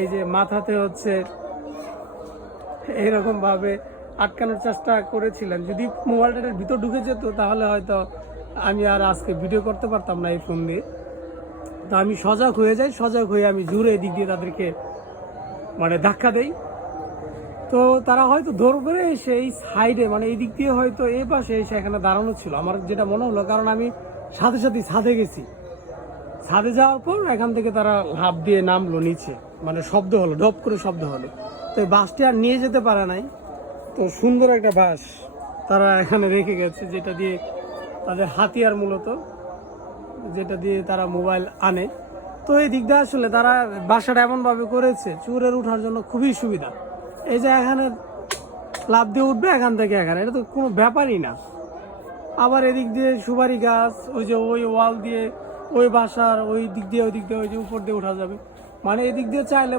এই যে মাথাতে হচ্ছে এইরকম ভাবে আটকানোর চেষ্টা করেছিলাম। যদি মোবাইলটার ভিতর ঢুকে যেত তাহলে হয়তো আমি আর আজকে ভিডিও করতে পারতাম না এই ফোন দিয়ে। তো আমি সজাগ হয়ে যাই, সজাগ হয়ে আমি জোরে এদিক দিয়ে তাদেরকে মানে ধাক্কা দেই। তো তারা হয়তো ধরবে এসে এই সাইডে মানে এই দিক দিয়ে হয়তো এই পাশে এসে এখানে দাঁড়ানো ছিল, আমার যেটা মনে হলো, কারণ আমি সাথে সাথে ছাদে গেছি। ছাদে যাওয়ার পর এখান থেকে তারা লাফ দিয়ে নামলো নিচে, মানে শব্দ হলো, ডপ করে শব্দ হলো। তো এই বাসটি আর নিয়ে যেতে পারে নাই। তো সুন্দর একটা বাস তারা এখানে রেখে গেছে, যেটা দিয়ে তাদের হাতিয়ার মূলত, যেটা দিয়ে তারা মোবাইল আনে। তো এই দিক দিয়ে আসলে তারা বাসাটা এমনভাবে করেছে চোরের ওঠার জন্য খুবই সুবিধা। এই যে এখানে লাফ দিয়ে উঠবে এখান থেকে এখানে, এটা তো কোনো ব্যাপারই না। আবার এদিক দিয়ে সুপারি গাছ, ওই যে ওই ওয়াল দিয়ে ওই বাসার ওই দিক দিয়ে ওই দিক দিয়ে ওই যে উপর দিয়ে ওঠা যাবে, মানে এদিক দিয়ে চাইলে